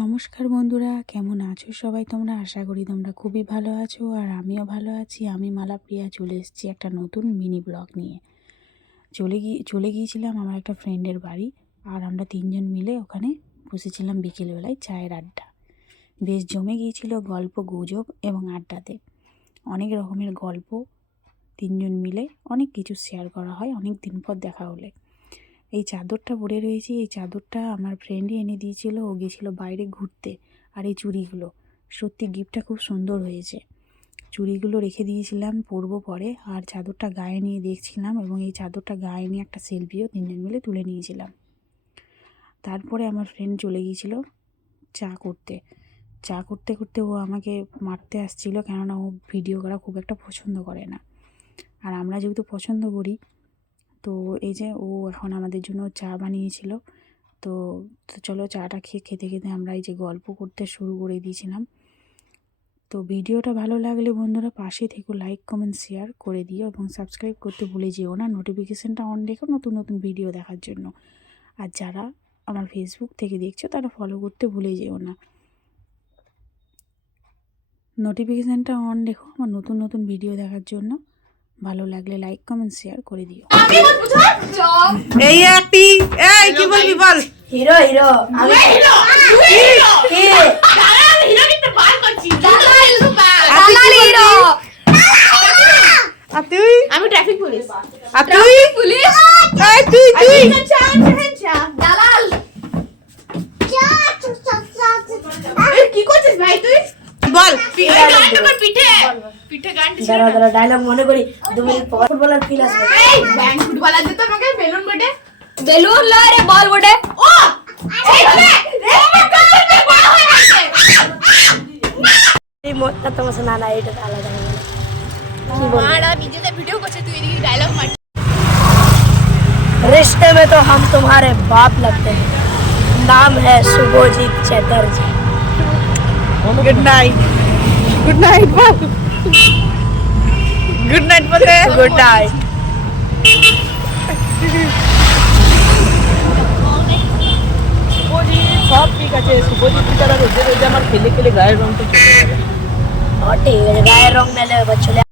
নমস্কার বন্ধুরা, কেমন আছো সবাই তোমরা? আশা করি তোমরা খুবই ভালো আছো আর আমিও ভালো আছি। আমি মালাপ্রিয়া চলে এসেছি একটা নতুন মিনি ব্লগ নিয়ে। চলে গিয়েছিলাম আমার একটা ফ্রেন্ডের বাড়ি, আর আমরা তিনজন মিলে ওখানে বসেছিলাম বিকেলবেলায় চায়ের আড্ডা। বেশ জমে গিয়েছিল গল্প গুজব এবং আড্ডাতে। অনেক রকমের গল্প, তিনজন মিলে অনেক কিছু শেয়ার করা হয় অনেক দিন পর দেখা হলে। এই চাদরটা পরে রয়েছি, এই চাদরটা আমার ফ্রেন্ডই এনে দিয়েছিল। ও গিয়েছিল বাইরে ঘুরতে। আর এই চুড়িগুলো, সত্যি গিফটটা খুব সুন্দর হয়েছে। চুড়িগুলো রেখে দিয়েছিলাম পরবো পরে, আর চাদরটা গায়ে নিয়ে দেখছিলাম, এবং এই চাদরটা গায়ে নিয়ে একটা সেলফিও তিনজন মিলে তুলে নিয়েছিলাম। তারপরে আমার ফ্রেন্ড চলে গিয়েছিল চা করতে করতে ও আমাকে মারতে আসছিল, কেননা ও ভিডিও করা খুব একটা পছন্দ করে না। আর আমরা যেহেতু পছন্দ করি, তো এই যে ও এখন আমাদের জন্য চা বানিয়েছিল। তো চলো চাটা খেতে খেতে আমরা এই যে গল্প করতে শুরু করে দিয়েছিলাম। তো ভিডিওটা ভালো লাগলে বন্ধুরা পাশে থেকো, লাইক কমেন্ট শেয়ার করে দিও, এবং সাবস্ক্রাইব করতে ভুলে যেও না। নোটিফিকেশানটা অন রেখো নতুন নতুন ভিডিও দেখার জন্য। আর যারা আমার ফেসবুক থেকে দেখছো তারা ফলো করতে ভুলে যেও না। নোটিফিকেশানটা অন রেখো আমার নতুন নতুন ভিডিও দেখার জন্য। ভালো লাগলে লাইক কমেন্ট শেয়ার করে দিও। এই একটি এই কি বলবি বল। হিরো হিরো আমি হিরো কি দালাল হিরো কিন্তু বার করছি দালাল হিরো আর তুই? আমি ট্রাফিক পুলিশ। আর তুই? পুলিশ এই তুই দালাল এই কি করছিস ভাই তুই? বল। পিঠে গান দাঁড়া ডায়লগ মনে করি 2 মিনিট পর ফুটবলার ফিল আসবে। এই ব্যাংক ফুটবলার দিতে আমাকে বেলুন বটে বেলুন লা রে বল বটে ও এই রে রে বড় হয়ে গেছে এই মোটটা তোমার না না এটা আলাদা হবে কি বল মারা নিজেতে ভিডিও করছে তুই এদিকে ডায়লগ মার रिश्ते में तो हम तुम्हारे बाप लगते हैं नाम है Shubhajit Chatterjee good night. Good night বল। গুড নাইট বলে गुड नाइट শুভজিৎ সব ঠিক আছে। শুভজিৎ তারা রোজে রোজে আমার খেলে খেলে গায়ের রংটা চলে যাবে। और ठीक है गाय रंग मेले बच्चों